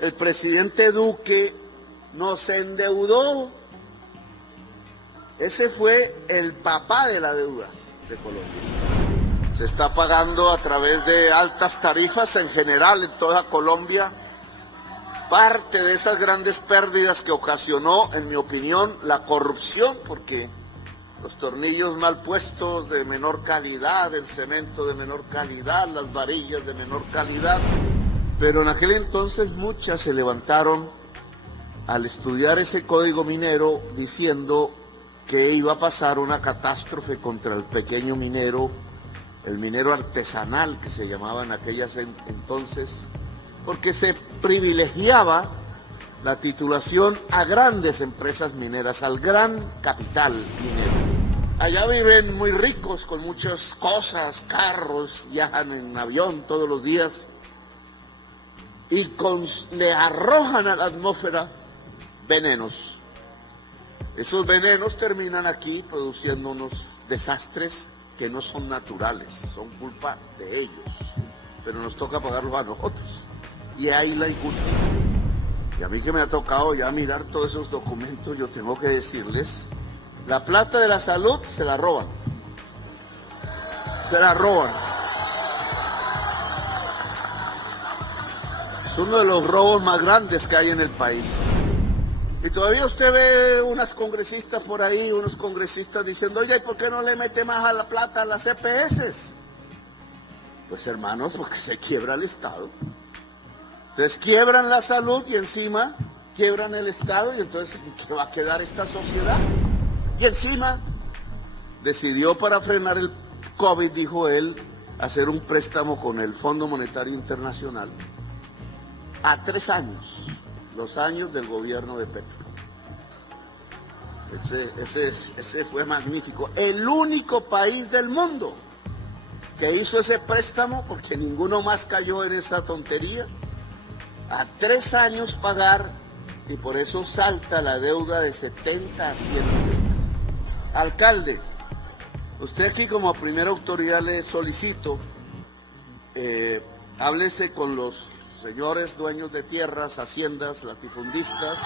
el presidente Duque nos endeudó. Ese fue el papá de la deuda de Colombia. Se está pagando a través de altas tarifas en general en toda Colombia parte de esas grandes pérdidas que ocasionó, en mi opinión, la corrupción, porque los tornillos mal puestos de menor calidad, el cemento de menor calidad, las varillas de menor calidad. Pero en aquel entonces muchas se levantaron al estudiar ese código minero diciendo que iba a pasar una catástrofe contra el pequeño minero, el minero artesanal que se llamaba en aquellas entonces, porque se privilegiaba la titulación a grandes empresas mineras, al gran capital minero. Allá viven muy ricos, con muchas cosas, carros, viajan en avión todos los días y le arrojan a la atmósfera venenos. Esos venenos terminan aquí produciendo unos desastres que no son naturales, son culpa de ellos, pero nos toca pagarlos a nosotros. Y ahí la injusticia. Y a mí que me ha tocado ya mirar todos esos documentos, yo tengo que decirles, la plata de la salud se la roban. Se la roban. Es uno de los robos más grandes que hay en el país. Y todavía usted ve unas congresistas por ahí, unos congresistas diciendo, oye, ¿y por qué no le mete más a la plata a las EPS? Pues hermanos, porque se quiebra el Estado. Entonces quiebran la salud y encima quiebran el Estado y entonces ¿qué va a quedar esta sociedad? Y encima decidió para frenar el COVID, dijo él, hacer un préstamo con el Fondo Monetario Internacional a 3 años, los años del gobierno de Petro. Ese fue magnífico. El único país del mundo que hizo ese préstamo, porque ninguno más cayó en esa tontería, a 3 años pagar, y por eso salta la deuda de 70 a 100 millones. Alcalde, usted aquí como primera autoridad le solicito, háblese con los señores dueños de tierras, haciendas, latifundistas.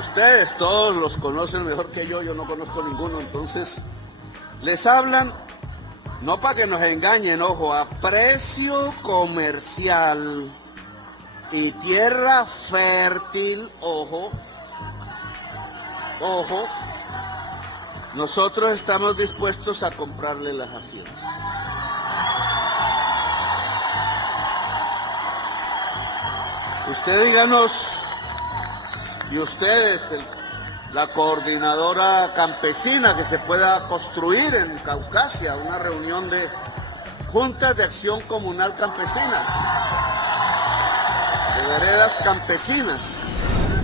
Ustedes todos los conocen mejor que yo no conozco ninguno, entonces les hablan, no para que nos engañen, ojo, a precio comercial y tierra fértil, ojo, nosotros estamos dispuestos a comprarle las haciendas. Usted díganos, y ustedes, la coordinadora campesina que se pueda construir en Caucasia, una reunión de juntas de acción comunal campesinas, de veredas campesinas.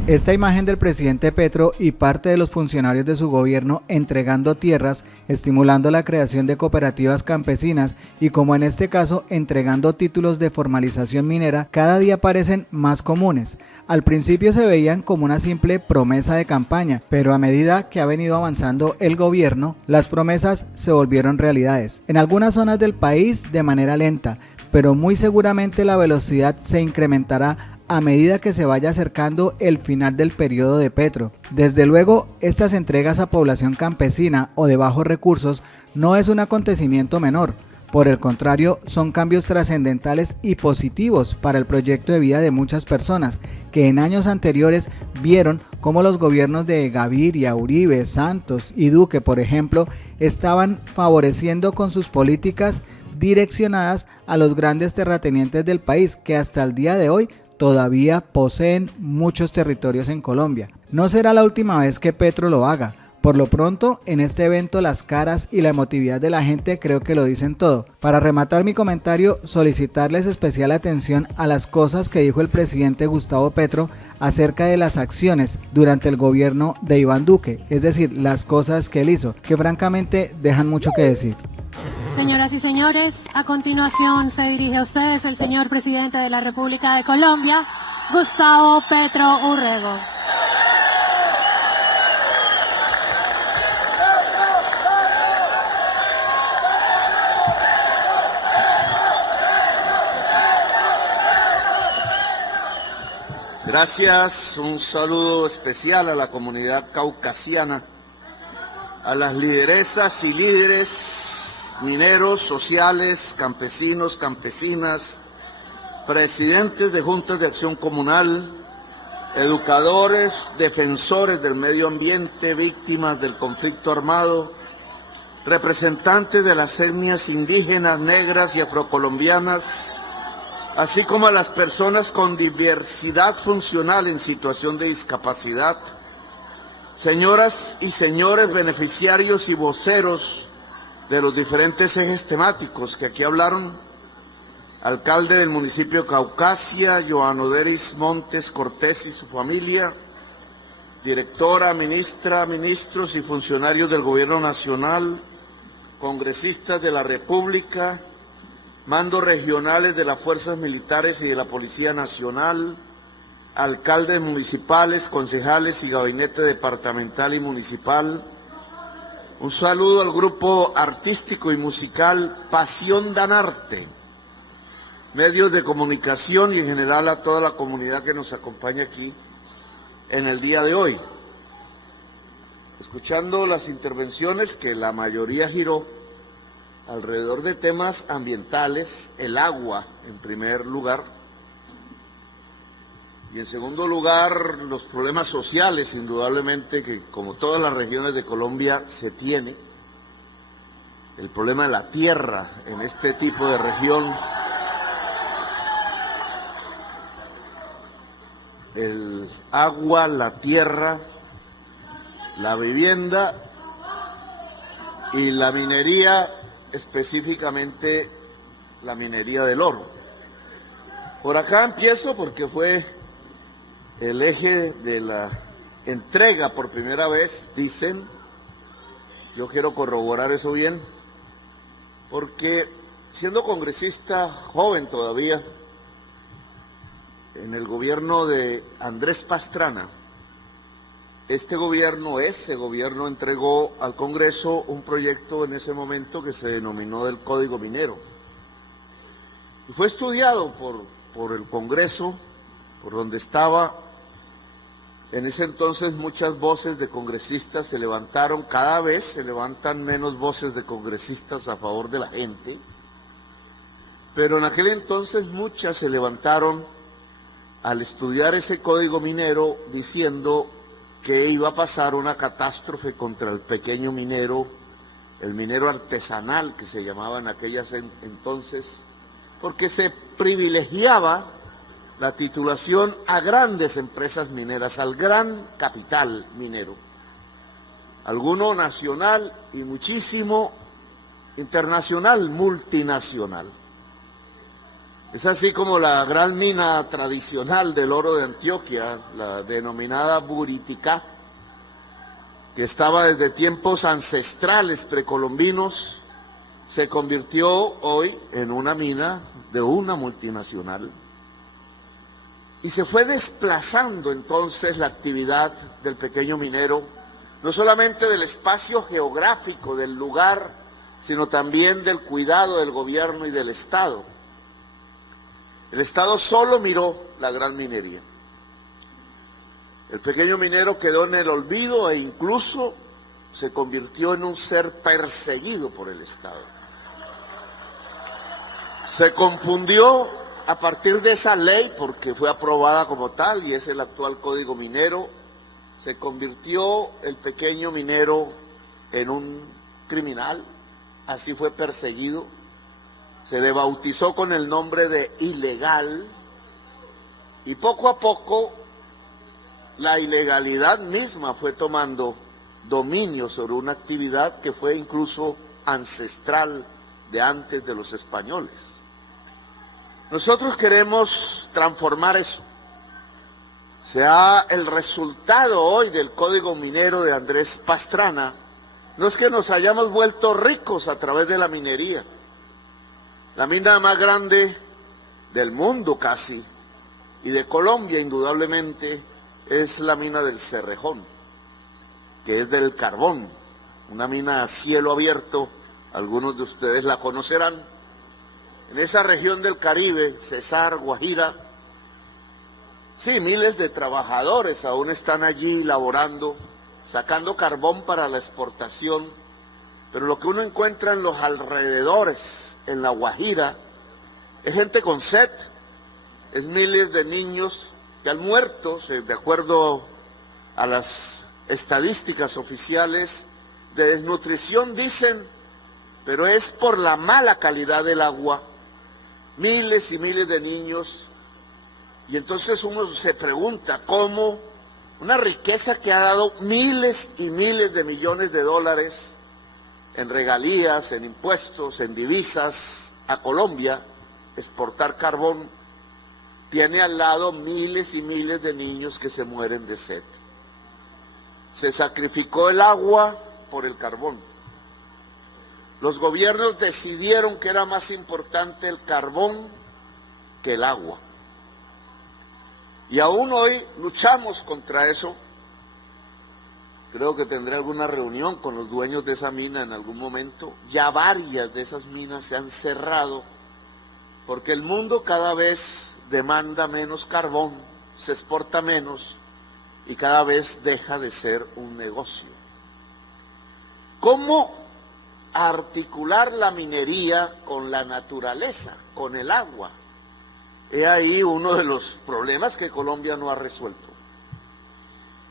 Esta imagen del presidente Petro y parte de los funcionarios de su gobierno entregando tierras, estimulando la creación de cooperativas campesinas y, como en este caso, entregando títulos de formalización minera, cada día parecen más comunes. Al principio se veían como una simple promesa de campaña, pero a medida que ha venido avanzando el gobierno, las promesas se volvieron realidades. En algunas zonas del país de manera lenta, pero muy seguramente la velocidad se incrementará a medida que se vaya acercando el final del periodo de Petro. Desde luego, estas entregas a población campesina o de bajos recursos no es un acontecimiento menor. Por el contrario, son cambios trascendentales y positivos para el proyecto de vida de muchas personas que en años anteriores vieron cómo los gobiernos de Gaviria, Uribe, Santos y Duque, por ejemplo, estaban favoreciendo con sus políticas direccionadas a los grandes terratenientes del país que hasta el día de hoy todavía poseen muchos territorios en Colombia. No será la última vez que Petro lo haga. Por lo pronto, en este evento las caras y la emotividad de la gente creo que lo dicen todo. Para rematar mi comentario, solicitarles especial atención a las cosas que dijo el presidente Gustavo Petro acerca de las acciones durante el gobierno de Iván Duque, es decir, las cosas que él hizo, que francamente dejan mucho que decir. Señora Señoras y señores, a continuación se dirige a ustedes el señor presidente de la República de Colombia, Gustavo Petro Urrego. Gracias, un saludo especial a la comunidad caucasiana, a las lideresas y líderes mineros, sociales, campesinos, campesinas, presidentes de juntas de acción comunal, educadores, defensores del medio ambiente, víctimas del conflicto armado, representantes de las etnias indígenas, negras y afrocolombianas, así como a las personas con diversidad funcional en situación de discapacidad, señoras y señores beneficiarios y voceros de los diferentes ejes temáticos que aquí hablaron, alcalde del municipio de Caucasia, Joan Oderis Montes Cortés y su familia, directora, ministra, ministros y funcionarios del Gobierno Nacional, congresistas de la República, mandos regionales de las fuerzas militares y de la Policía Nacional, alcaldes municipales, concejales y gabinete departamental y municipal. Un saludo al grupo artístico y musical Pasión Danarte, medios de comunicación y en general a toda la comunidad que nos acompaña aquí en el día de hoy. Escuchando las intervenciones, que la mayoría giró alrededor de temas ambientales, el agua en primer lugar, y en segundo lugar los problemas sociales, indudablemente, que como todas las regiones de Colombia se tiene, el problema de la tierra en este tipo de región, el agua, la tierra, la vivienda y la minería, específicamente la minería del oro. Por acá empiezo porque fue el eje de la entrega por primera vez, dicen, yo quiero corroborar eso bien, porque siendo congresista joven todavía, en el gobierno de Andrés Pastrana, ese gobierno entregó al Congreso un proyecto en ese momento que se denominó del Código Minero. Y fue estudiado por el Congreso, por donde estaba. En ese entonces muchas voces de congresistas se levantaron, cada vez se levantan menos voces de congresistas a favor de la gente, pero en aquel entonces muchas se levantaron al estudiar ese Código Minero diciendo que iba a pasar una catástrofe contra el pequeño minero, el minero artesanal que se llamaba en aquellas entonces, porque se privilegiaba la titulación a grandes empresas mineras, al gran capital minero, alguno nacional y muchísimo internacional, multinacional. Es así como la gran mina tradicional del oro de Antioquia, la denominada Buriticá, que estaba desde tiempos ancestrales precolombinos, se convirtió hoy en una mina de una multinacional. Y se fue desplazando entonces la actividad del pequeño minero, no solamente del espacio geográfico del lugar, sino también del cuidado del gobierno y del Estado. El Estado solo miró la gran minería. El pequeño minero quedó en el olvido e incluso se convirtió en un ser perseguido por el Estado. Se confundió a partir de esa ley, porque fue aprobada como tal y es el actual Código Minero, se convirtió el pequeño minero en un criminal, así fue perseguido. Se le bautizó con el nombre de ilegal y poco a poco la ilegalidad misma fue tomando dominio sobre una actividad que fue incluso ancestral de antes de los españoles. Nosotros queremos transformar eso. Sea el resultado hoy del Código Minero de Andrés Pastrana, no es que nos hayamos vuelto ricos a través de la minería, La mina más grande del mundo casi, y de Colombia indudablemente, es la mina del Cerrejón, que es del carbón, una mina a cielo abierto, algunos de ustedes la conocerán. En esa región del Caribe, Cesar, Guajira, sí, miles de trabajadores aún están allí laborando, sacando carbón para la exportación, pero lo que uno encuentra en los alrededores, en la Guajira, es gente con sed, es miles de niños que han muerto, de acuerdo a las estadísticas oficiales de desnutrición, dicen, pero es por la mala calidad del agua, miles y miles de niños. Y entonces uno se pregunta cómo una riqueza que ha dado miles y miles de millones de dólares en regalías, en impuestos, en divisas a Colombia, exportar carbón, tiene al lado miles y miles de niños que se mueren de sed. Se sacrificó el agua por el carbón. Los gobiernos decidieron que era más importante el carbón que el agua. Y aún hoy luchamos contra eso. Creo que tendré alguna reunión con los dueños de esa mina en algún momento. Ya varias de esas minas se han cerrado porque el mundo cada vez demanda menos carbón, se exporta menos y cada vez deja de ser un negocio. ¿Cómo articular la minería con la naturaleza, con el agua? He ahí uno de los problemas que Colombia no ha resuelto.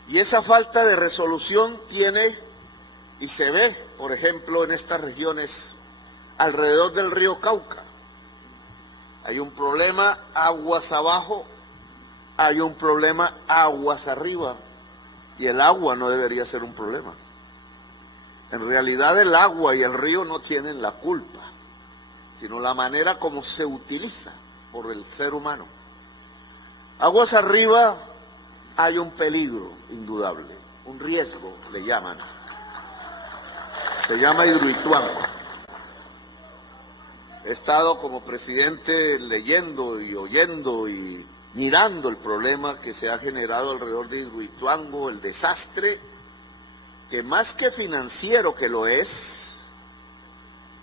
Y esa falta de resolución tiene, y se ve, por ejemplo, en estas regiones alrededor del río Cauca. Hay un problema aguas abajo, hay un problema aguas arriba, y el agua no debería ser un problema. En realidad el agua y el río no tienen la culpa, sino la manera como se utiliza por el ser humano. Aguas arriba hay un peligro indudable, un riesgo le llaman. Se llama Hidroituango. He estado como presidente leyendo y oyendo y mirando el problema que se ha generado alrededor de Hidroituango, el desastre, que más que financiero que lo es,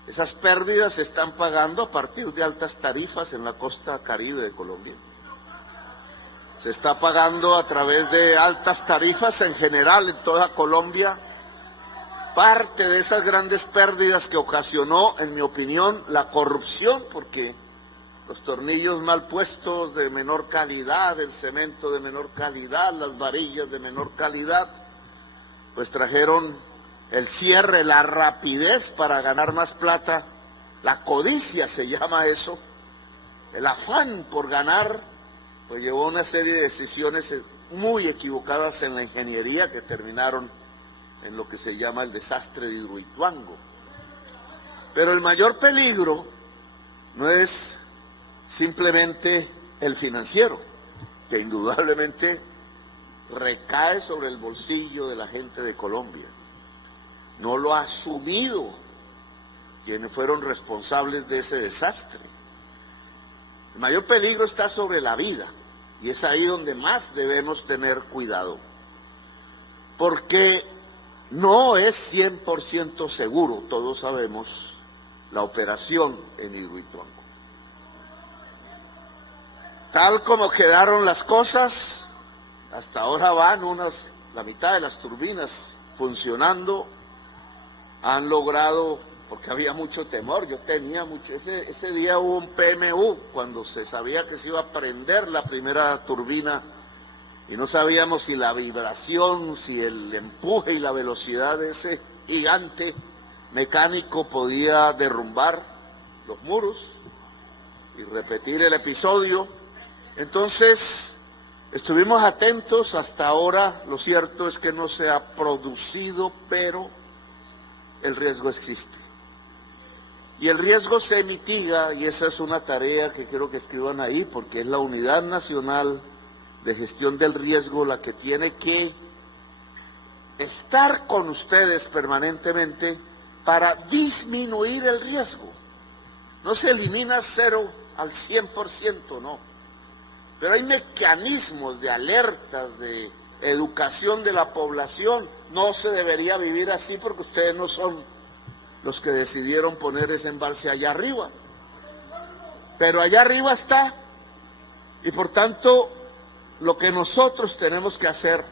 esas pérdidas se están pagando a partir de altas tarifas en la costa caribe de Colombia. Se está pagando a través de altas tarifas en general en toda Colombia. Parte de esas grandes pérdidas que ocasionó, en mi opinión, la corrupción, porque los tornillos mal puestos de menor calidad, el cemento de menor calidad, las varillas de menor calidad, pues trajeron el cierre, la rapidez para ganar más plata, la codicia se llama eso, el afán por ganar, pues llevó a una serie de decisiones muy equivocadas en la ingeniería que terminaron en lo que se llama el desastre de Hidroituango. Pero el mayor peligro no es simplemente el financiero, que indudablemente recae sobre el bolsillo de la gente de Colombia. No lo ha asumido quienes fueron responsables de ese desastre. El mayor peligro está sobre la vida, y es ahí donde más debemos tener cuidado, porque no es 100% seguro, todos sabemos, la operación en Hidroituango. Tal como quedaron las cosas, hasta ahora van la mitad de las turbinas funcionando, han logrado, porque había mucho temor, yo tenía mucho, ese día hubo un PMU, cuando se sabía que se iba a prender la primera turbina, y no sabíamos si la vibración, si el empuje y la velocidad de ese gigante mecánico podía derrumbar los muros y repetir el episodio. Entonces, estuvimos atentos hasta ahora, lo cierto es que no se ha producido, pero el riesgo existe. Y el riesgo se mitiga, y esa es una tarea que quiero que escriban ahí, porque es la Unidad Nacional de Gestión del Riesgo la que tiene que estar con ustedes permanentemente para disminuir el riesgo. No se elimina cero al 100%, no. Pero hay mecanismos de alertas, de educación de la población. No se debería vivir así porque ustedes no son los que decidieron poner ese embalse allá arriba. Pero allá arriba está. Y por tanto, lo que nosotros tenemos que hacer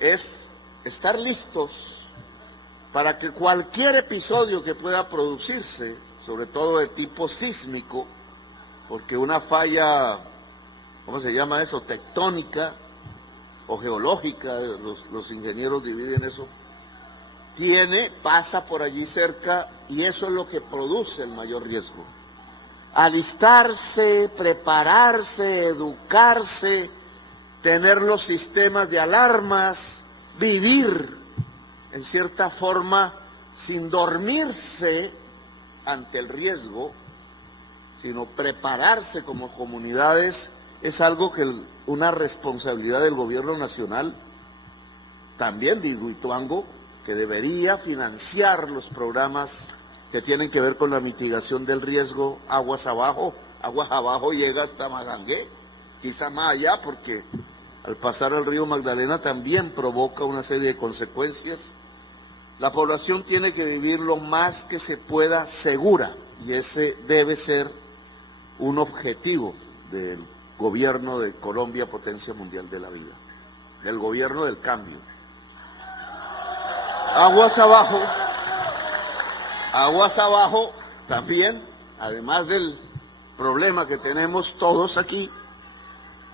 es estar listos para que cualquier episodio que pueda producirse, sobre todo de tipo sísmico, porque una falla, ¿cómo se llama eso?, tectónica o geológica, los ingenieros dividen eso, pasa por allí cerca y eso es lo que produce el mayor riesgo. Alistarse, prepararse, educarse, tener los sistemas de alarmas, vivir en cierta forma sin dormirse ante el riesgo, sino prepararse como comunidades, es algo que una responsabilidad del gobierno nacional, también de Hidroituango, que debería financiar los programas que tienen que ver con la mitigación del riesgo aguas abajo llega hasta Magangué, quizá más allá, porque al pasar al río Magdalena también provoca una serie de consecuencias. La población tiene que vivir lo más que se pueda segura, y ese debe ser un objetivo del gobierno de Colombia, potencia mundial de la vida, del gobierno del cambio. Aguas abajo también, además del problema que tenemos todos aquí,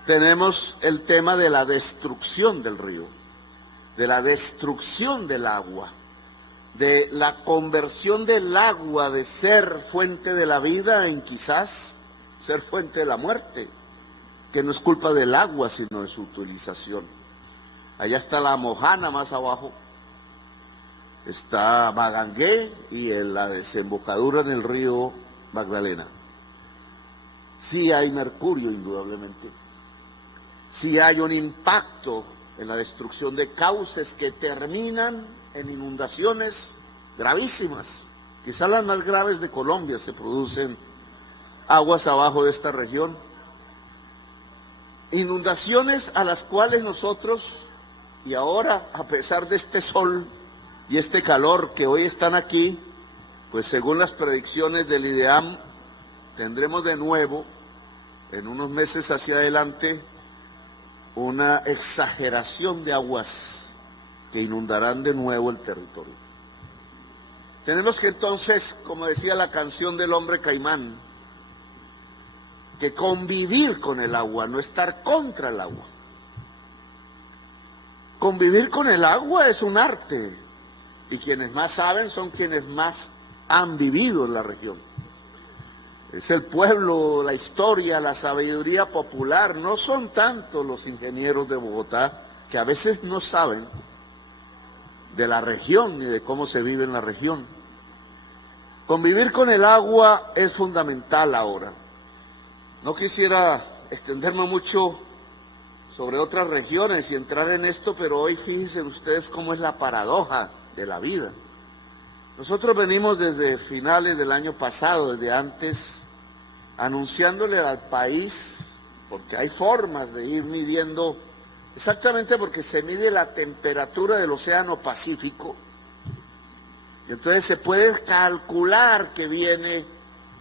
tenemos el tema de la destrucción del río, de la destrucción del agua, de la conversión del agua de ser fuente de la vida en quizás ser fuente de la muerte, que no es culpa del agua, sino de su utilización. Allá está la Mojana más abajo, está Magangué y la desembocadura en el río Magdalena. Sí hay mercurio, indudablemente. Sí hay un impacto en la destrucción de cauces que terminan en inundaciones gravísimas. Quizás las más graves de Colombia se producen aguas abajo de esta región. Inundaciones a las cuales nosotros, y ahora a pesar de este sol y este calor que hoy están aquí, pues según las predicciones del IDEAM, tendremos de nuevo, en unos meses hacia adelante, una exageración de aguas que inundarán de nuevo el territorio. Tenemos que entonces, como decía la canción del hombre caimán, que convivir con el agua, no estar contra el agua. Convivir con el agua es un arte, y quienes más saben son quienes más han vivido en la región. Es el pueblo, la historia, la sabiduría popular. No son tanto los ingenieros de Bogotá, que a veces no saben de la región ni de cómo se vive en la región. Convivir con el agua es fundamental ahora. No quisiera extenderme mucho sobre otras regiones y entrar en esto, pero hoy fíjense ustedes cómo es la paradoja de la vida. Nosotros venimos desde finales del año pasado, desde antes, anunciándole al país, porque hay formas de ir midiendo, exactamente porque se mide la temperatura del Océano Pacífico, y entonces se puede calcular que viene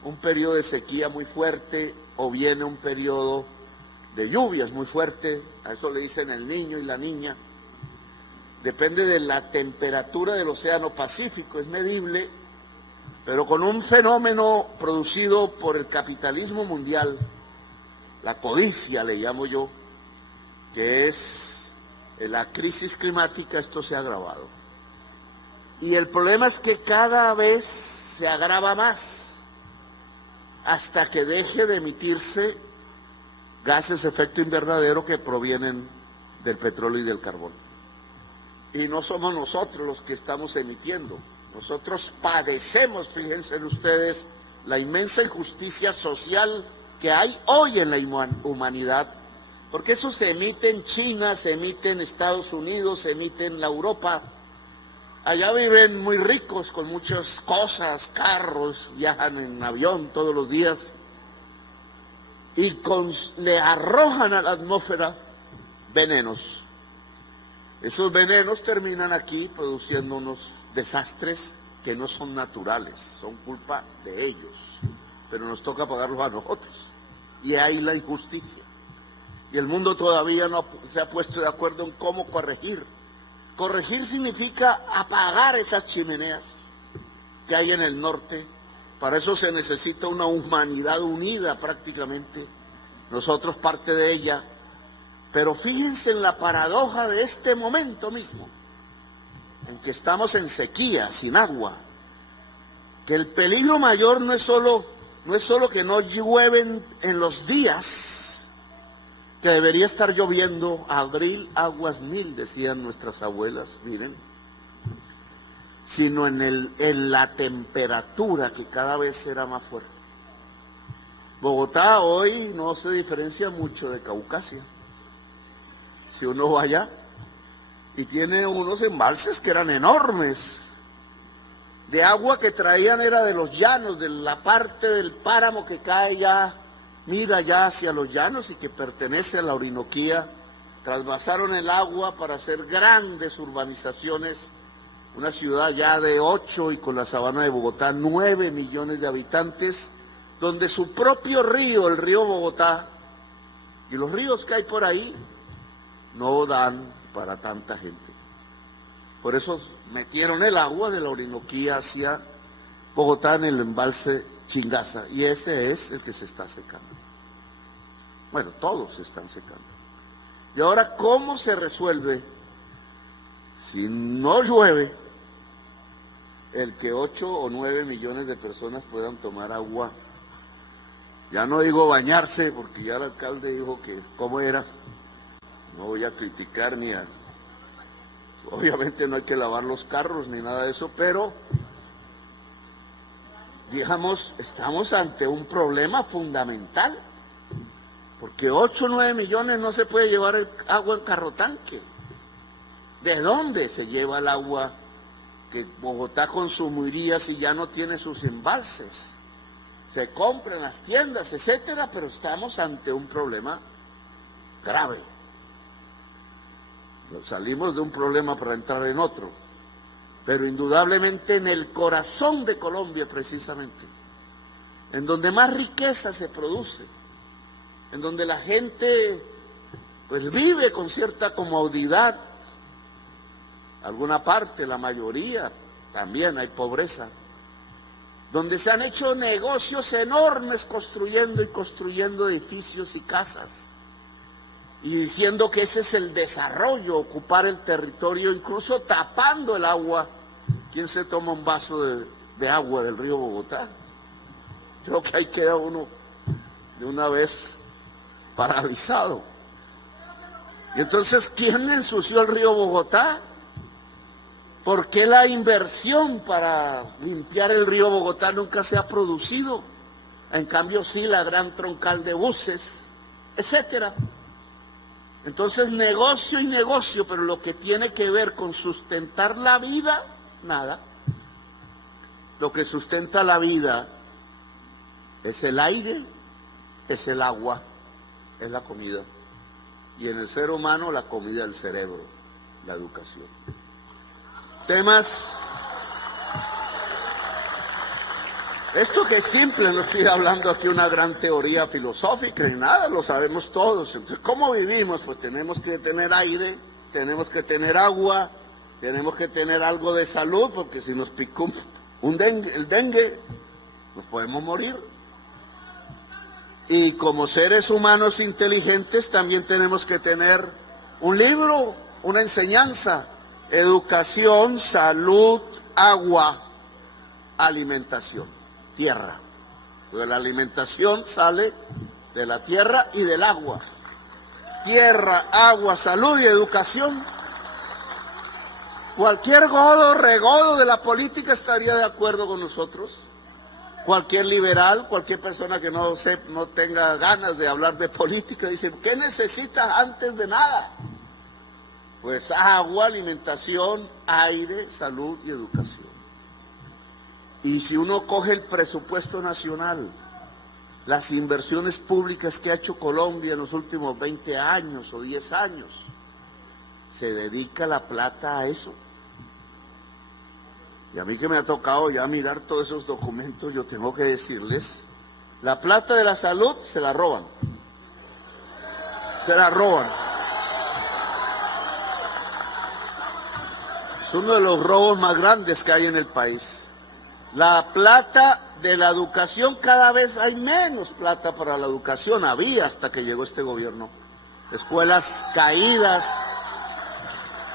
un periodo de sequía muy fuerte o viene un periodo de lluvias muy fuerte, a eso le dicen el niño y la niña. Depende de la temperatura del Océano Pacífico, es medible, pero con un fenómeno producido por el capitalismo mundial, la codicia le llamo yo, que es la crisis climática, esto se ha agravado. Y el problema es que cada vez se agrava más, hasta que deje de emitirse gases de efecto invernadero que provienen del petróleo y del carbón. Y no somos nosotros los que estamos emitiendo. Nosotros padecemos, fíjense ustedes, la inmensa injusticia social que hay hoy en la humanidad, porque eso se emite en China, se emite en Estados Unidos, se emite en la Europa, Allá viven muy ricos, con muchas cosas, carros, viajan en avión todos los días y le arrojan a la atmósfera venenos. Esos venenos terminan aquí produciendo unos desastres que no son naturales, son culpa de ellos, pero nos toca pagarlos a nosotros. Y ahí la injusticia. Y el mundo todavía no se ha puesto de acuerdo en cómo corregir. Corregir significa apagar esas chimeneas que hay en el norte. Para eso se necesita una humanidad unida prácticamente, nosotros parte de ella. Pero fíjense en la paradoja de este momento mismo, en que estamos en sequía, sin agua, que el peligro mayor no es solo que no llueven en los días que debería estar lloviendo, abril aguas mil, decían nuestras abuelas, miren, sino en la temperatura que cada vez será más fuerte. Bogotá hoy no se diferencia mucho de Caucasia. Si uno va allá y tiene unos embalses que eran enormes, de agua que traían era de los llanos, de la parte del páramo que cae ya, mira ya hacia los llanos y que pertenece a la Orinoquía. Trasvasaron el agua para hacer grandes urbanizaciones, una ciudad ya de 8 y con la sabana de Bogotá 9 millones de habitantes, donde su propio río, el río Bogotá, y los ríos que hay por ahí, no dan para tanta gente. Por eso metieron el agua de la Orinoquía hacia Bogotá en el embalse Chingaza, y ese es el que se está secando. Bueno, todos se están secando. Y ahora, ¿cómo se resuelve si no llueve el que 8 o 9 millones de personas puedan tomar agua? Ya no digo bañarse, porque ya el alcalde dijo que cómo era. No voy a criticar ni a... Obviamente no hay que lavar los carros ni nada de eso, pero digamos, estamos ante un problema fundamental, porque 8 o 9 millones no se puede llevar el agua en carro tanque. ¿De dónde se lleva el agua que Bogotá consumiría si ya no tiene sus embalses? Se compra en las tiendas, etcétera, pero estamos ante un problema grave. Salimos de un problema para entrar en otro, pero indudablemente en el corazón de Colombia precisamente, en donde más riqueza se produce, en donde la gente pues vive con cierta comodidad, alguna parte, la mayoría, también hay pobreza, donde se han hecho negocios enormes construyendo edificios y casas, y diciendo que ese es el desarrollo, ocupar el territorio, incluso tapando el agua. ¿Quién se toma un vaso de agua del río Bogotá? Creo que ahí queda uno de una vez paralizado. Y entonces, ¿quién ensució el río Bogotá? ¿Por qué la inversión para limpiar el río Bogotá nunca se ha producido? En cambio, sí, la gran troncal de buses, etcétera. Entonces, negocio y negocio, pero lo que tiene que ver con sustentar la vida, nada. Lo que sustenta la vida es el aire, es el agua, es la comida. Y en el ser humano, la comida del cerebro, la educación. Temas... Esto que es simple, no estoy hablando aquí una gran teoría filosófica ni nada, lo sabemos todos. Entonces, ¿cómo vivimos? Pues tenemos que tener aire, tenemos que tener agua, tenemos que tener algo de salud, porque si nos pica el dengue, nos podemos morir. Y como seres humanos inteligentes también tenemos que tener un libro, una enseñanza, educación, salud, agua, alimentación. Tierra. Porque la alimentación sale de la tierra y del agua. Tierra, agua, salud y educación. Cualquier godo, regodo de la política estaría de acuerdo con nosotros. Cualquier liberal, cualquier persona que no tenga ganas de hablar de política, dice, ¿qué necesitas antes de nada? Pues agua, alimentación, aire, salud y educación. Y si uno coge el presupuesto nacional, las inversiones públicas que ha hecho Colombia en los últimos 20 años o 10 años, se dedica la plata a eso. Y a mí que me ha tocado ya mirar todos esos documentos, yo tengo que decirles, la plata de la salud se la roban. Se la roban. Es uno de los robos más grandes que hay en el país. La plata de la educación, cada vez hay menos plata para la educación, había hasta que llegó este gobierno. Escuelas caídas,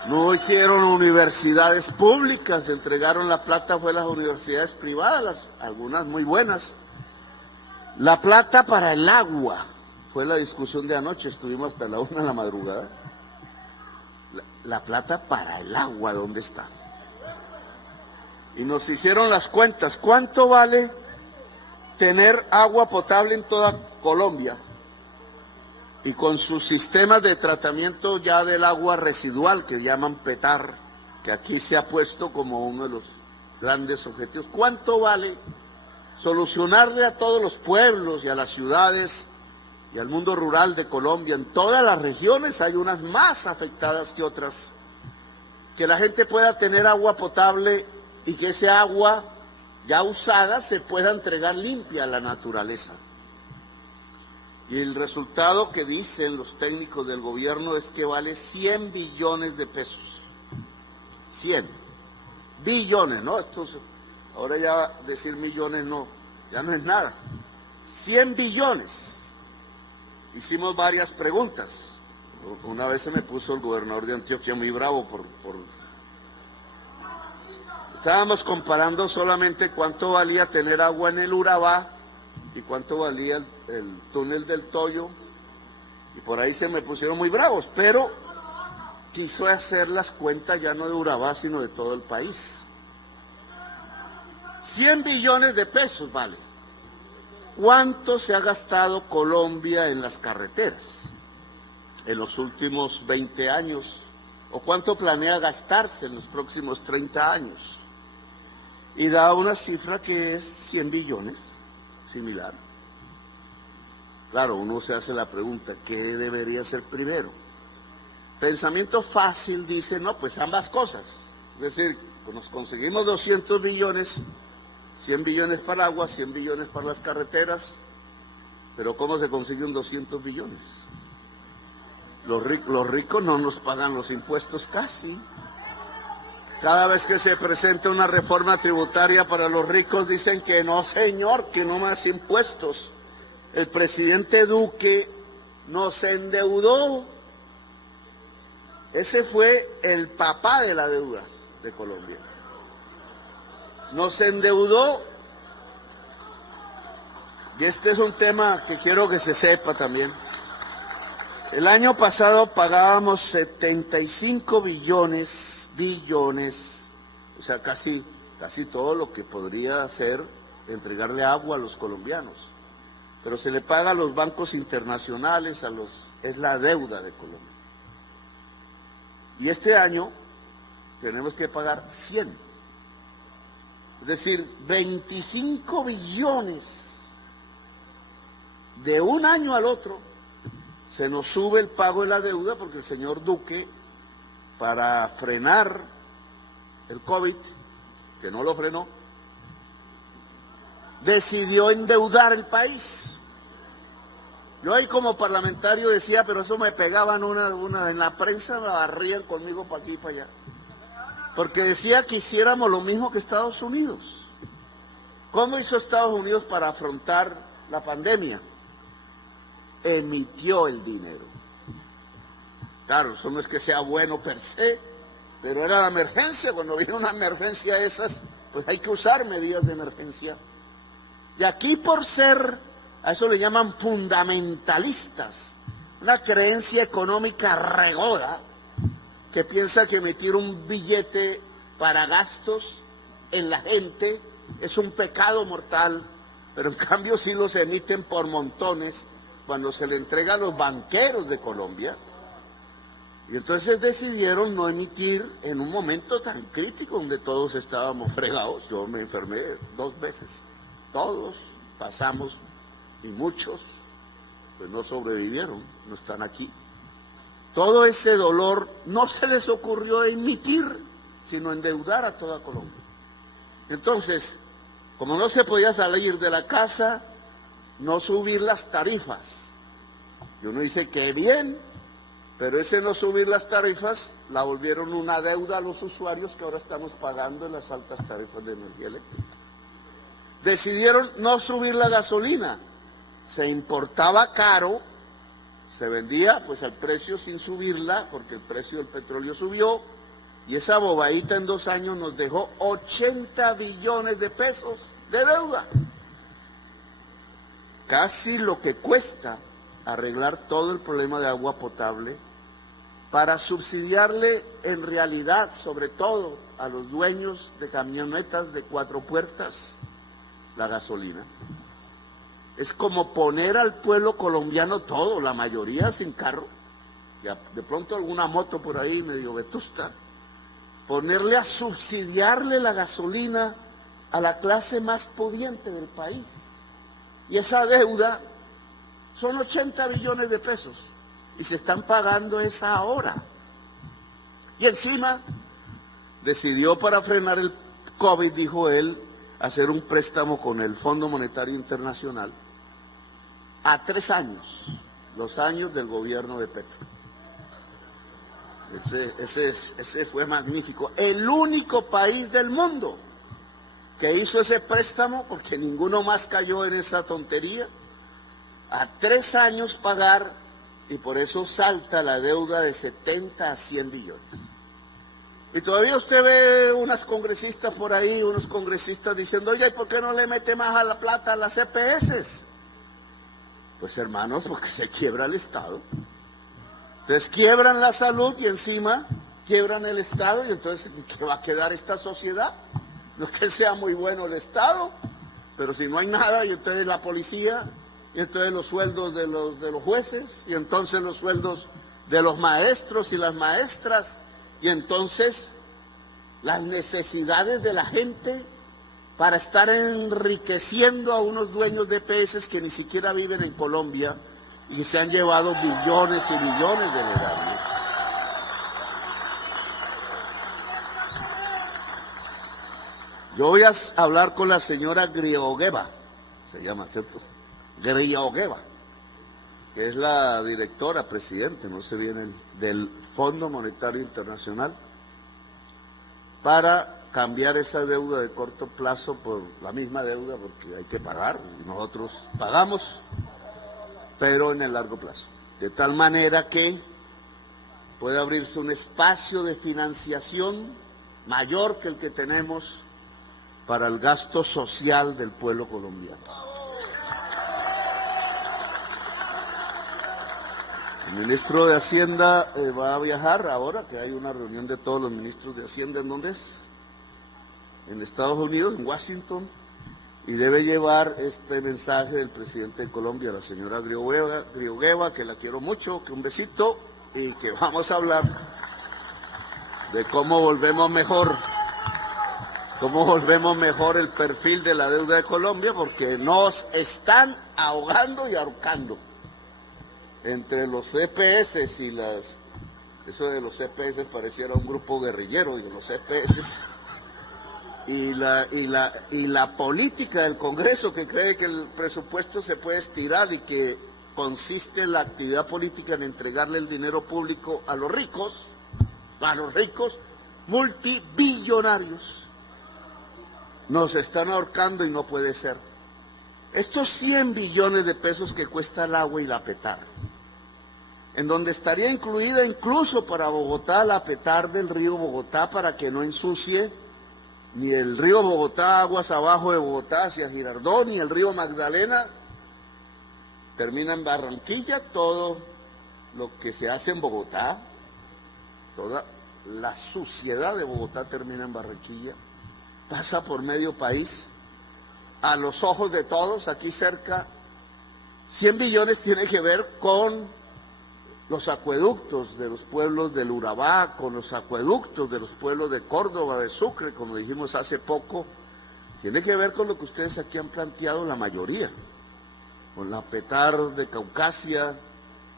no hicieron universidades públicas, entregaron la plata fue a las universidades privadas, algunas muy buenas. La plata para el agua, fue la discusión de anoche, estuvimos hasta la 1 de la madrugada. La plata para el agua, ¿dónde está? Y nos hicieron las cuentas, ¿cuánto vale tener agua potable en toda Colombia? Y con sus sistemas de tratamiento ya del agua residual, que llaman PETAR, que aquí se ha puesto como uno de los grandes objetivos. ¿Cuánto vale solucionarle a todos los pueblos y a las ciudades y al mundo rural de Colombia? En todas las regiones hay unas más afectadas que otras. Que la gente pueda tener agua potable y que ese agua ya usada se pueda entregar limpia a la naturaleza. Y el resultado que dicen los técnicos del gobierno es que vale 100 billones de pesos. 100 billones, ¿no? Ahora ya decir millones no, ya no es nada. 100 billones. Hicimos varias preguntas. Una vez se me puso el gobernador de Antioquia muy bravo Estábamos comparando solamente cuánto valía tener agua en el Urabá y cuánto valía el túnel del Toyo, y por ahí se me pusieron muy bravos, pero quiso hacer las cuentas ya no de Urabá, sino de todo el país. 100 billones de pesos vale. ¿Cuánto se ha gastado Colombia en las carreteras en los últimos 20 años? ¿O cuánto planea gastarse en los próximos 30 años? Y da una cifra que es 100 billones, similar. Claro, uno se hace la pregunta, ¿qué debería ser primero? Pensamiento fácil dice, no, pues ambas cosas. Es decir, nos conseguimos 200 billones, 100 billones para el agua, 100 billones para las carreteras, pero ¿cómo se consigue un 200 billones? Los ricos no nos pagan los impuestos casi. Cada vez que se presenta una reforma tributaria para los ricos dicen que no, señor, que no más impuestos. El presidente Duque nos endeudó. Ese fue el papá de la deuda de Colombia. Nos endeudó. Y este es un tema que quiero que se sepa también. El año pasado pagábamos 75 billones, o sea, casi todo lo que podría ser entregarle agua a los colombianos. Pero se le paga a los bancos internacionales, es la deuda de Colombia. Y este año tenemos que pagar 100. Es decir, 25 billones. De un año al otro se nos sube el pago de la deuda porque el señor Duque, para frenar el COVID, que no lo frenó, decidió endeudar el país. Yo ahí como parlamentario decía, pero eso me pegaban en la prensa, me barrían conmigo para aquí y para allá. Porque decía que hiciéramos lo mismo que Estados Unidos. ¿Cómo hizo Estados Unidos para afrontar la pandemia? Emitió el dinero. Claro, eso no es que sea bueno per se, pero era la emergencia. Cuando viene una emergencia de esas, pues hay que usar medidas de emergencia. Y aquí por ser, a eso le llaman fundamentalistas, una creencia económica regoda, que piensa que emitir un billete para gastos en la gente es un pecado mortal, pero en cambio sí los emiten por montones cuando se le entrega a los banqueros de Colombia. Y entonces decidieron no emitir en un momento tan crítico donde todos estábamos fregados. Yo me enfermé 2 veces. Todos pasamos y muchos pues no sobrevivieron, no están aquí. Todo ese dolor no se les ocurrió emitir, sino endeudar a toda Colombia. Entonces, como no se podía salir de la casa, no subir las tarifas. Y uno dice que bien, pero ese no subir las tarifas la volvieron una deuda a los usuarios que ahora estamos pagando en las altas tarifas de energía eléctrica. Decidieron no subir la gasolina, se importaba caro, se vendía pues al precio sin subirla porque el precio del petróleo subió y esa bobadita en 2 años nos dejó 80 billones de pesos de deuda. Casi lo que cuesta arreglar todo el problema de agua potable para subsidiarle en realidad, sobre todo a los dueños de camionetas de 4 puertas, la gasolina. Es como poner al pueblo colombiano todo, la mayoría sin carro, de pronto alguna moto por ahí medio vetusta, ponerle a subsidiarle la gasolina a la clase más pudiente del país. Y esa deuda son 80 billones de pesos y se están pagando esa ahora. Y encima decidió para frenar el COVID, dijo él, hacer un préstamo con el Fondo Monetario Internacional a 3 años, los años del gobierno de Petro. Ese fue magnífico. El único país del mundo que hizo ese préstamo, porque ninguno más cayó en esa tontería, a 3 años pagar, y por eso salta la deuda de 70 a 100 billones. Y todavía usted ve unas congresistas por ahí, unos congresistas diciendo, oye, ¿y por qué no le mete más a la plata a las EPS? Pues hermanos, porque se quiebra el Estado. Entonces quiebran la salud y encima quiebran el Estado, y entonces ¿qué va a quedar esta sociedad? No es que sea muy bueno el Estado, pero si no hay nada, y entonces la policía, y entonces los sueldos de los jueces, y entonces los sueldos de los maestros y las maestras, y entonces las necesidades de la gente para estar enriqueciendo a unos dueños de EPS que ni siquiera viven en Colombia y se han llevado billones y billones de dólares. Yo voy a hablar con la señora Griogeva, se llama, ¿cierto? Griogeva, que es la directora, presidente, no sé bien, del Fondo Monetario Internacional, para cambiar esa deuda de corto plazo por la misma deuda, porque hay que pagar, y nosotros pagamos, pero en el largo plazo. De tal manera que puede abrirse un espacio de financiación mayor que el que tenemos para el gasto social del pueblo colombiano. El ministro de Hacienda va a viajar ahora, que hay una reunión de todos los ministros de Hacienda, ¿en dónde es? En Estados Unidos, en Washington, y debe llevar este mensaje del presidente de Colombia, la señora Griogeva, que la quiero mucho, que un besito, y que vamos a hablar de cómo volvemos mejor el perfil de la deuda de Colombia, porque nos están ahogando y ahorcando. Entre los EPS y eso de los EPS pareciera un grupo guerrillero, y los EPS y la política del Congreso, que cree que el presupuesto se puede estirar y que consiste en la actividad política en entregarle el dinero público a los ricos multibillonarios. Nos están ahorcando y no puede ser. Estos 100 billones de pesos que cuesta el agua y la petar, en donde estaría incluida incluso para Bogotá la petar del río Bogotá para que no ensucie ni el río Bogotá, aguas abajo de Bogotá hacia Girardot, ni el río Magdalena, termina en Barranquilla. Todo lo que se hace en Bogotá, toda la suciedad de Bogotá termina en Barranquilla, pasa por medio país, a los ojos de todos, aquí cerca. 100 billones tiene que ver con los acueductos de los pueblos del Urabá, con los acueductos de los pueblos de Córdoba, de Sucre, como dijimos hace poco, tiene que ver con lo que ustedes aquí han planteado la mayoría, con la Petar de Caucasia,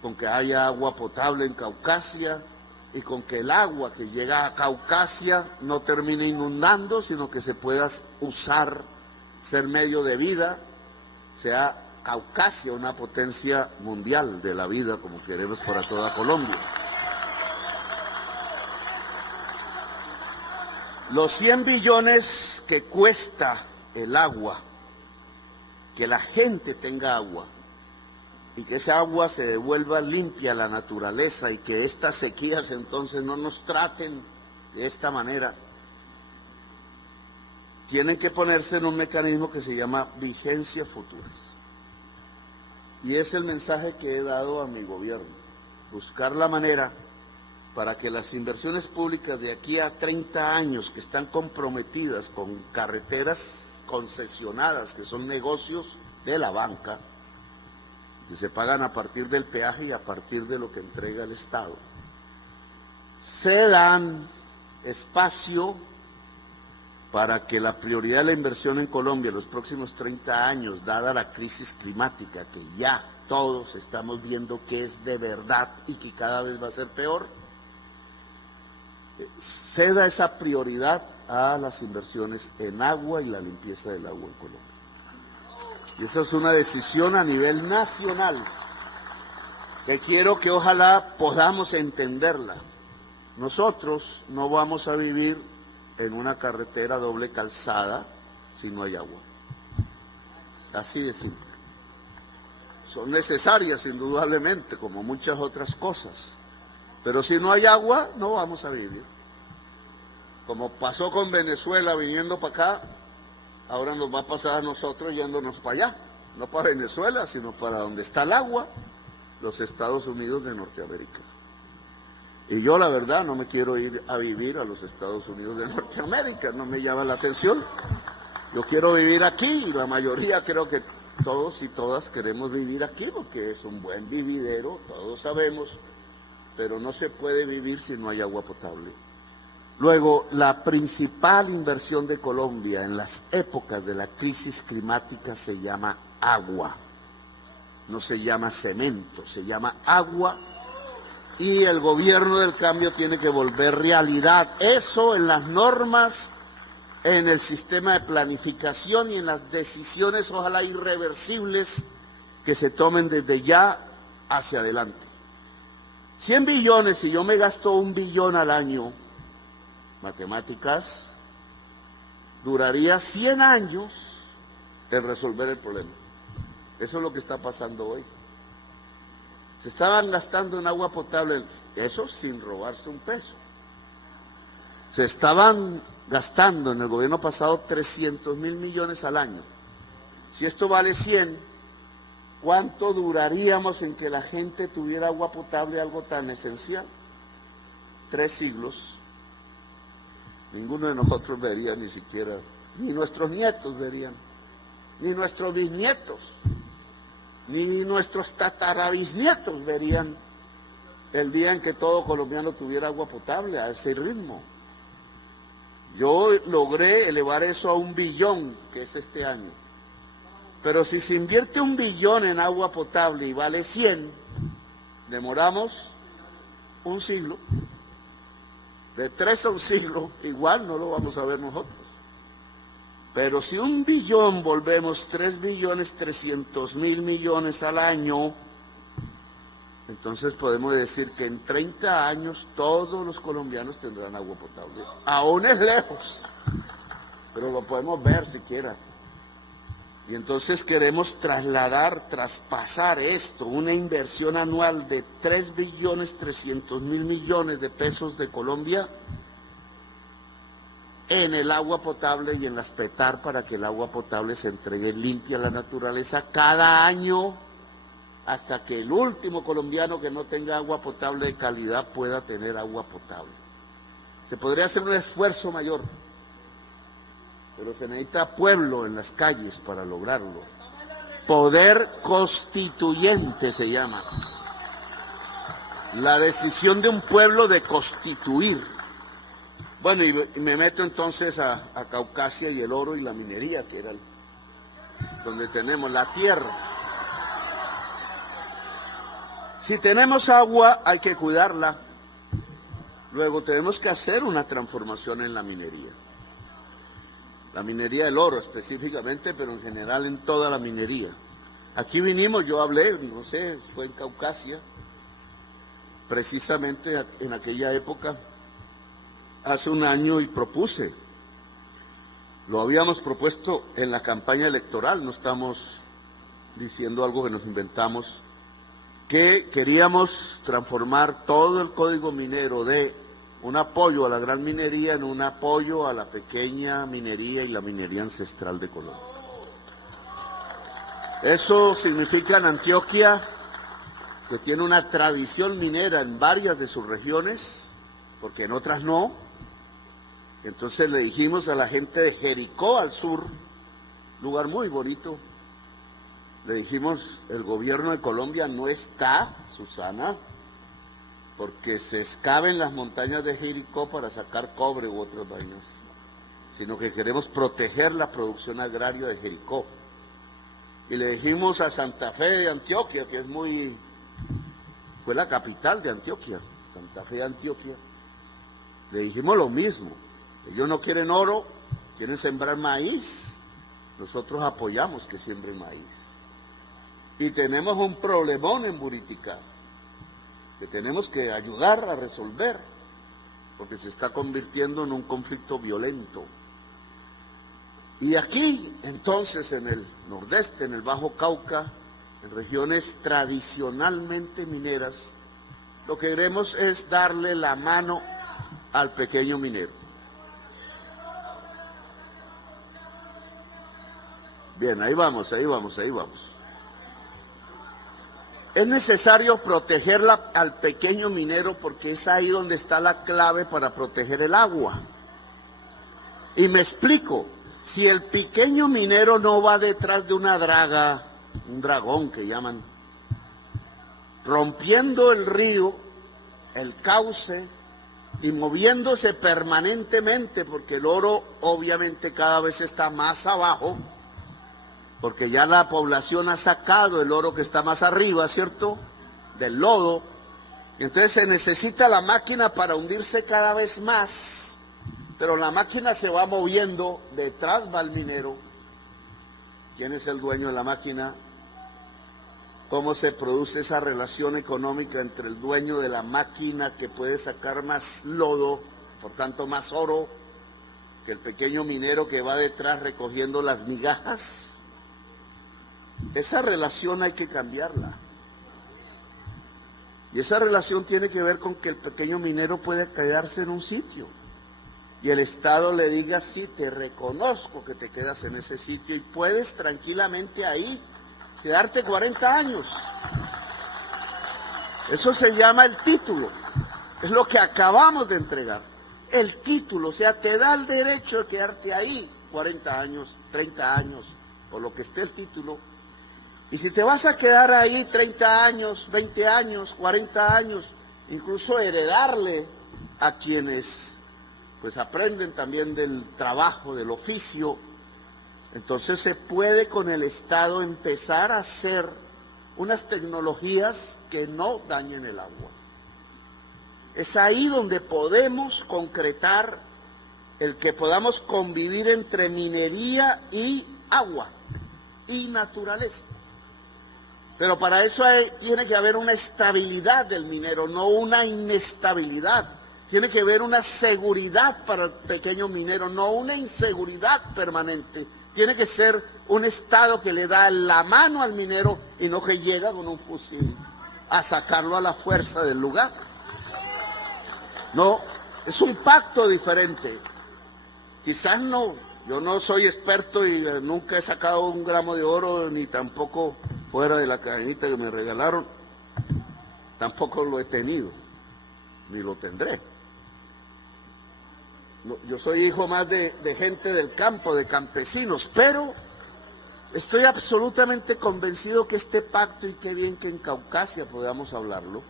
con que haya agua potable en Caucasia y con que el agua que llega a Caucasia no termine inundando, sino que se pueda usar, ser medio de vida, sea Caucasia una potencia mundial de la vida, como queremos para toda Colombia. Los 100 billones que cuesta el agua, que la gente tenga agua, y que esa agua se devuelva limpia a la naturaleza y que estas sequías entonces no nos traten de esta manera, tienen que ponerse en un mecanismo que se llama vigencia futuras. Y es el mensaje que he dado a mi gobierno, buscar la manera para que las inversiones públicas de aquí a 30 años que están comprometidas con carreteras concesionadas, que son negocios de la banca, que se pagan a partir del peaje y a partir de lo que entrega el Estado, se dan espacio para que la prioridad de la inversión en Colombia en los próximos 30 años, dada la crisis climática que ya todos estamos viendo que es de verdad y que cada vez va a ser peor, se da esa prioridad a las inversiones en agua y la limpieza del agua en Colombia. Y esa es una decisión a nivel nacional que quiero que ojalá podamos entenderla. Nosotros no vamos a vivir en una carretera doble calzada si no hay agua. Así de simple. Son necesarias indudablemente, como muchas otras cosas. Pero si no hay agua, no vamos a vivir. Como pasó con Venezuela viniendo para acá, ahora nos va a pasar a nosotros yéndonos para allá. No para Venezuela, sino para donde está el agua, los Estados Unidos de Norteamérica. Y yo la verdad no me quiero ir a vivir a los Estados Unidos de Norteamérica, no me llama la atención. Yo quiero vivir aquí y la mayoría creo que todos y todas queremos vivir aquí porque es un buen vividero, todos sabemos, pero no se puede vivir si no hay agua potable. Luego, la principal inversión de Colombia en las épocas de la crisis climática se llama agua, no se llama cemento, se llama agua. Y el gobierno del cambio tiene que volver realidad eso en las normas, en el sistema de planificación y en las decisiones, ojalá irreversibles, que se tomen desde ya hacia adelante. 100 billones, si yo me gasto 1 billón al año, matemáticas, duraría 100 años en resolver el problema. Eso es lo que está pasando hoy. Se estaban gastando en agua potable, eso sin robarse un peso. Se estaban gastando en el gobierno pasado 300.000 millones al año. Si esto vale 100, ¿cuánto duraríamos en que la gente tuviera agua potable, algo tan esencial? 3 siglos. Ninguno de nosotros vería ni siquiera, ni nuestros nietos verían, ni nuestros bisnietos, ni nuestros tatarabisnietos verían el día en que todo colombiano tuviera agua potable a ese ritmo. Yo logré elevar eso a 1 billón, que es este año. Pero si se invierte 1 billón en agua potable y vale 100, demoramos 1 siglo. De 3 a 1 siglo, igual no lo vamos a ver nosotros. Pero si 1 billón volvemos 3.300.000 millones al año, entonces podemos decir que en 30 años todos los colombianos tendrán agua potable. Aún es lejos, pero lo podemos ver siquiera. Y entonces queremos traspasar esto, una inversión anual de 3.300.000 millones de pesos de Colombia en el agua potable y en las PETAR para que el agua potable se entregue limpia a la naturaleza cada año hasta que el último colombiano que no tenga agua potable de calidad pueda tener agua potable. Se podría hacer un esfuerzo mayor, pero se necesita pueblo en las calles para lograrlo. Poder constituyente se llama. la decisión de un pueblo de constituir. Bueno, y me meto entonces a Caucasia y el oro y la minería, que era donde tenemos la tierra. Si tenemos agua, hay que cuidarla. Luego tenemos que hacer una transformación en la minería. La minería del oro específicamente, pero en general en toda la minería. Aquí vinimos, yo hablé, no sé, fue en Caucasia, precisamente en aquella época, hace un año, y propuse. Lo habíamos propuesto en la campaña electoral, no estamos diciendo algo que nos inventamos, que queríamos transformar todo el código minero de un apoyo a la gran minería en un apoyo a la pequeña minería y la minería ancestral de Colombia. Eso significa en Antioquia, que tiene una tradición minera en varias de sus regiones, porque en otras no. Entonces le dijimos a la gente de Jericó al sur, lugar muy bonito, le dijimos, el gobierno de Colombia no está, Susana, porque se excaven las montañas de Jericó para sacar cobre u otras vainas, sino que queremos proteger la producción agraria de Jericó. Y le dijimos a Santa Fe de Antioquia, que fue la capital de Antioquia, Santa Fe de Antioquia, le dijimos lo mismo. Ellos no quieren oro, quieren sembrar maíz. Nosotros apoyamos que siembren maíz. Y tenemos un problemón en Buriticá, que tenemos que ayudar a resolver, porque se está convirtiendo en un conflicto violento. Y aquí, entonces, en el nordeste, en el Bajo Cauca, en regiones tradicionalmente mineras, lo que queremos es darle la mano al pequeño minero. Bien, ahí vamos. Es necesario proteger al pequeño minero porque es ahí donde está la clave para proteger el agua. Y me explico, si el pequeño minero no va detrás de una draga, un dragón que llaman, rompiendo el río, el cauce y moviéndose permanentemente, porque el oro obviamente cada vez está más abajo, porque ya la población ha sacado el oro que está más arriba, ¿cierto?, del lodo, y entonces se necesita la máquina para hundirse cada vez más, pero la máquina se va moviendo, detrás va el minero. ¿Quién es el dueño de la máquina? ¿Cómo se produce esa relación económica entre el dueño de la máquina, que puede sacar más lodo, por tanto más oro, que el pequeño minero que va detrás recogiendo las migajas? Esa relación hay que cambiarla. Y esa relación tiene que ver con que el pequeño minero puede quedarse en un sitio y el Estado le diga, sí, te reconozco que te quedas en ese sitio y puedes tranquilamente ahí quedarte 40 años. Eso se llama el título. Es lo que acabamos de entregar. El título, o sea, te da el derecho de quedarte ahí 40 años, 30 años, o lo que esté el título. Y si te vas a quedar ahí 30 años, 20 años, 40 años, incluso heredarle a quienes pues aprenden también del trabajo, del oficio, entonces se puede con el Estado empezar a hacer unas tecnologías que no dañen el agua. Es ahí donde podemos concretar el que podamos convivir entre minería y agua y naturaleza. Pero para eso tiene que haber una estabilidad del minero, no una inestabilidad. Tiene que haber una seguridad para el pequeño minero, no una inseguridad permanente. Tiene que ser un Estado que le da la mano al minero y no que llega con un fusil a sacarlo a la fuerza del lugar. No, es un pacto diferente. Quizás no, yo no soy experto y nunca he sacado un gramo de oro, ni tampoco fuera de la cadenita que me regalaron, tampoco lo he tenido, ni lo tendré. No, yo soy hijo más de gente del campo, de campesinos, pero estoy absolutamente convencido que este pacto, y qué bien que en Caucasia podamos hablarlo,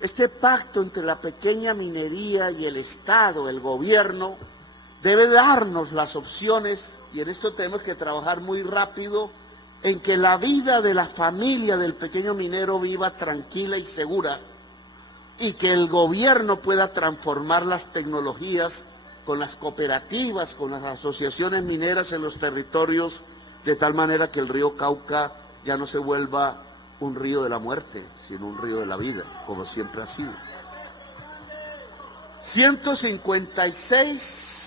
Este pacto entre la pequeña minería y el Estado, el gobierno, debe darnos las opciones, y en esto tenemos que trabajar muy rápido, en que la vida de la familia del pequeño minero viva tranquila y segura, y que el gobierno pueda transformar las tecnologías con las cooperativas, con las asociaciones mineras en los territorios, de tal manera que el río Cauca ya no se vuelva un río de la muerte, sino un río de la vida, como siempre ha sido. 156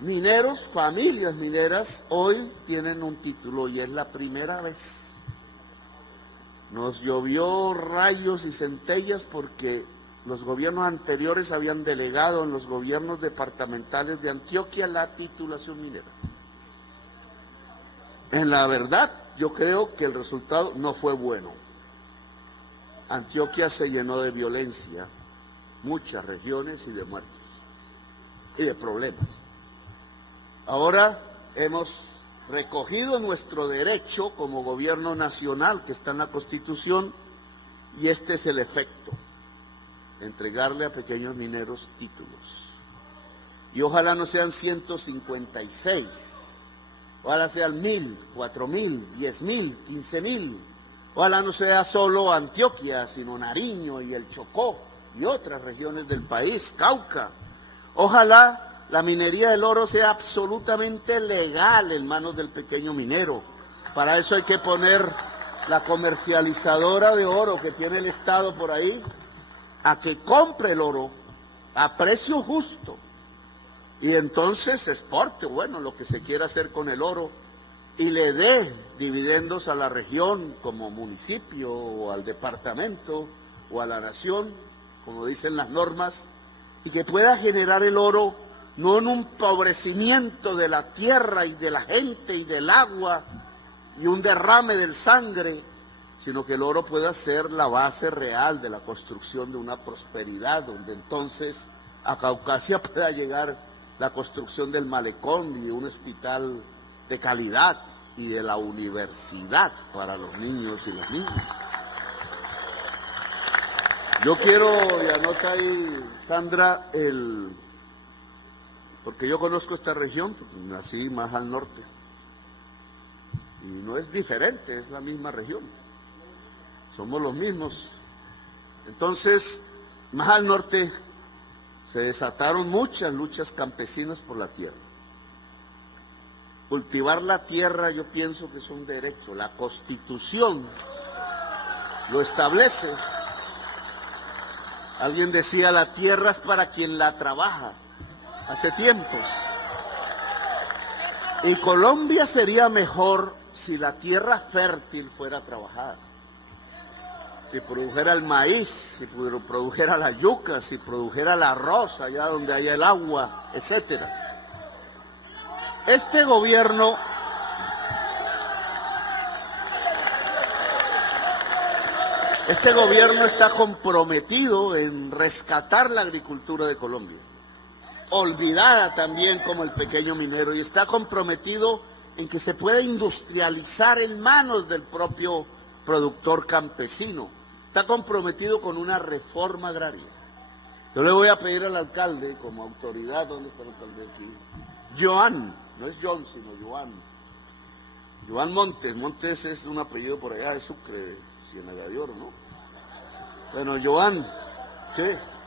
mineros, familias mineras, hoy tienen un título y es la primera vez. Nos llovió rayos y centellas porque los gobiernos anteriores habían delegado en los gobiernos departamentales de Antioquia la titulación minera. En la verdad, yo creo que el resultado no fue bueno. Antioquia se llenó de violencia, muchas regiones y de muertos, y de problemas. Ahora hemos recogido nuestro derecho como gobierno nacional que está en la Constitución, y este es el efecto: entregarle a pequeños mineros títulos. Y ojalá no sean 156, ojalá sean 1.000, 4.000, 10.000, 15.000. Ojalá no sea solo Antioquia, sino Nariño y el Chocó y otras regiones del país, Cauca. Ojalá la minería del oro sea absolutamente legal en manos del pequeño minero. Para eso hay que poner la comercializadora de oro que tiene el Estado por ahí a que compre el oro a precio justo y entonces exporte, bueno, lo que se quiera hacer con el oro y le dé dividendos a la región como municipio o al departamento o a la nación, como dicen las normas, y que pueda generar el oro no en un empobrecimiento de la tierra y de la gente y del agua y un derrame de sangre, sino que el oro pueda ser la base real de la construcción de una prosperidad, donde entonces a Caucasia pueda llegar la construcción del malecón y de un hospital de calidad y de la universidad para los niños y las niñas. Yo quiero, y anota ahí, Sandra, porque yo conozco esta región, porque nací más al norte, y no es diferente, es la misma región, somos los mismos. Entonces, más al norte se desataron muchas luchas campesinas por la tierra. Cultivar la tierra yo pienso que es un derecho, la Constitución lo establece. Alguien decía, la tierra es para quien la trabaja, hace tiempos. Y Colombia sería mejor si la tierra fértil fuera trabajada. Si produjera el maíz, si produjera la yuca, si produjera el arroz allá donde haya el agua, etcétera. Este gobierno está comprometido en rescatar la agricultura de Colombia, olvidada también como el pequeño minero, y está comprometido en que se pueda industrializar en manos del propio productor campesino. Está comprometido con una reforma agraria. Yo le voy a pedir al alcalde, como autoridad, ¿dónde está el alcalde aquí? Joan, no es John, sino Joan. Joan Montes. Montes es un apellido por allá de Sucre, Ciénaga de Oro, ¿no? Bueno, Joan, sí.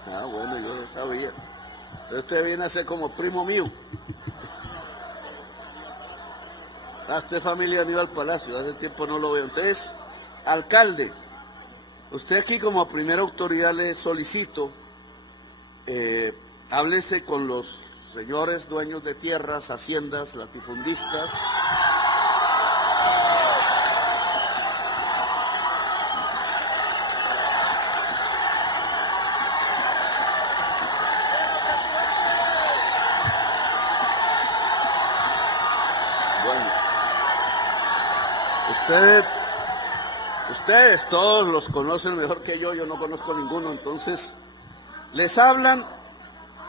Ah, bueno, yo lo sabía. Pero usted viene a ser como primo mío. Usted es familia mío al Palacio, hace tiempo no lo veo. Entonces, alcalde, usted aquí como primera autoridad le solicito, háblese con los señores dueños de tierras, haciendas, latifundistas. Bueno, ustedes todos los conocen mejor que yo no conozco ninguno, entonces les hablan.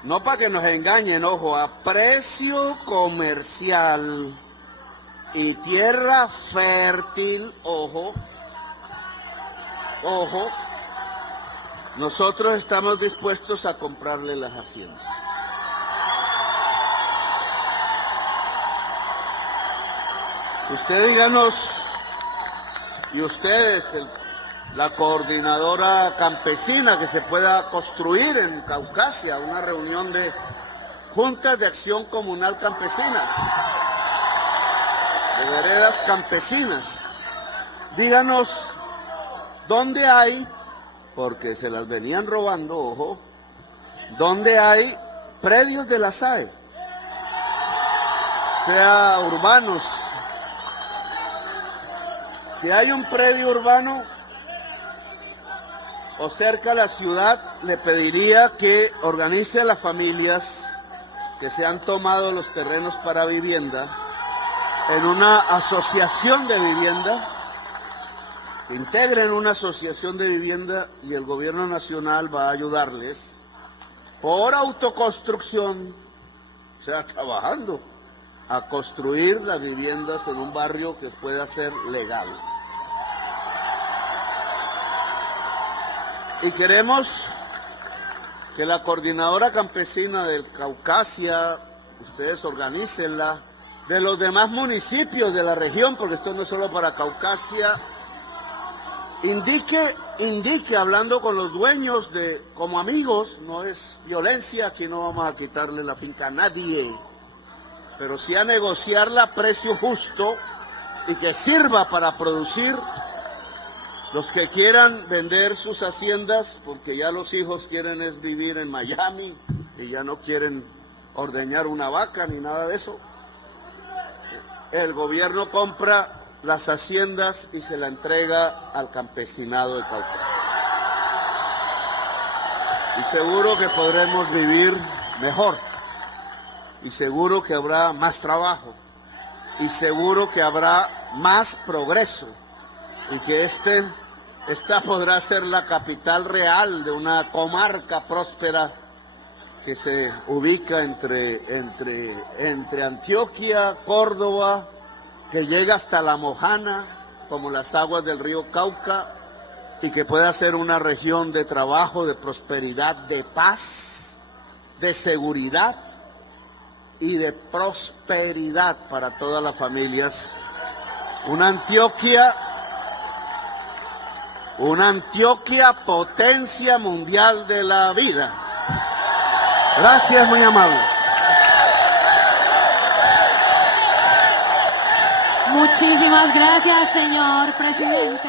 No para que nos engañen, ojo, a precio comercial y tierra fértil, ojo, nosotros estamos dispuestos a comprarle las haciendas. Usted díganos, y ustedes, la coordinadora campesina que se pueda construir en Caucasia, una reunión de juntas de acción comunal campesinas, de veredas campesinas. Díganos dónde hay, porque se las venían robando, ojo, dónde hay predios de la SAE, sea urbanos. Si hay un predio urbano o cerca a la ciudad, le pediría que organice a las familias que se han tomado los terrenos para vivienda en una asociación de vivienda, que integren una asociación de vivienda y el gobierno nacional va a ayudarles por autoconstrucción, o sea, trabajando, a construir las viviendas en un barrio que pueda ser legal. Y queremos que la coordinadora campesina del Caucasia, ustedes organícenla, de los demás municipios de la región, porque esto no es solo para Caucasia, indique hablando con los dueños como amigos, no es violencia, aquí no vamos a quitarle la finca a nadie, pero sí a negociarla a precio justo y que sirva para producir. Los que quieran vender sus haciendas, porque ya los hijos quieren es vivir en Miami y ya no quieren ordeñar una vaca ni nada de eso, el gobierno compra las haciendas y se la entrega al campesinado de Caucasia. Y seguro que podremos vivir mejor, y seguro que habrá más trabajo, y seguro que habrá más progreso, y que esta podrá ser la capital real de una comarca próspera que se ubica entre Antioquia, Córdoba, que llega hasta La Mojana, como las aguas del río Cauca, y que pueda ser una región de trabajo, de prosperidad, de paz, de seguridad y de prosperidad para todas las familias. Una Antioquia potencia mundial de la vida. Gracias, muy amables. Muchísimas gracias, señor presidente.